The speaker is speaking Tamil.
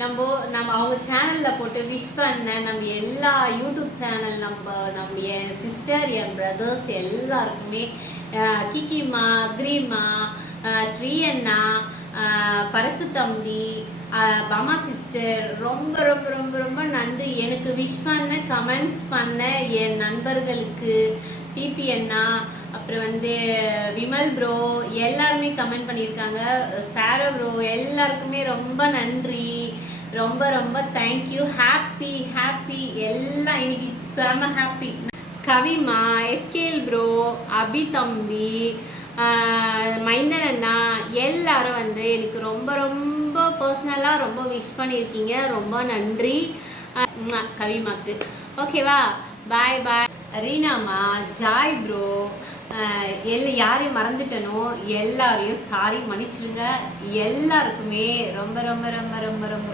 நம்ம நம்ம அவங்க சேனலில் போட்டு விஷ் பண்ண நம்ம எல்லா யூடியூப் சேனல் நம்ம என் சிஸ்டர் என் பிரதர்ஸ் எல்லாருக்குமே கிக்கிமா அக்ரிமா ஸ்ரீ அண்ணா பரசு தம்பி பாமா சிஸ்டர் ரொம்ப ரொம்ப ரொம்ப ரொம்ப நன்றி. எனக்கு விஷ் பண்ண கமெண்ட்ஸ் பண்ண என் நண்பர்களுக்கு டிபி அண்ணா அப்புறம் விமல் ப்ரோ எல்லாருமே கமெண்ட் பண்ணியிருக்காங்க. ஸ்பேரோ ப்ரோ எல்லாருக்குமே ரொம்ப நன்றி. ரொம்ப ரொம்ப தேங்க்யூ. ஹாப்பி ஹாப்பி எல்லாம் இன்னைக்கு செம ஹாப்பி. கவிமா எஸ்கேல் ப்ரோ அபி தம்பி மைந்தன் அண்ணா எல்லாரும் எனக்கு ரொம்ப ரொம்ப பர்சனலாக ரொம்ப விஷ் பண்ணியிருக்கீங்க. ரொம்ப நன்றி கவிமாக்கு. ஓகேவா, பாய் பாய். ரீனாமா ஜாய் ப்ரோ யாரையும் மறந்துட்டனோ எல்லாரையும் சாரி மன்னிச்சிடுங்க. எல்லாருக்குமே ரொம்ப ரொம்ப ரொம்ப ரொம்ப ரொம்ப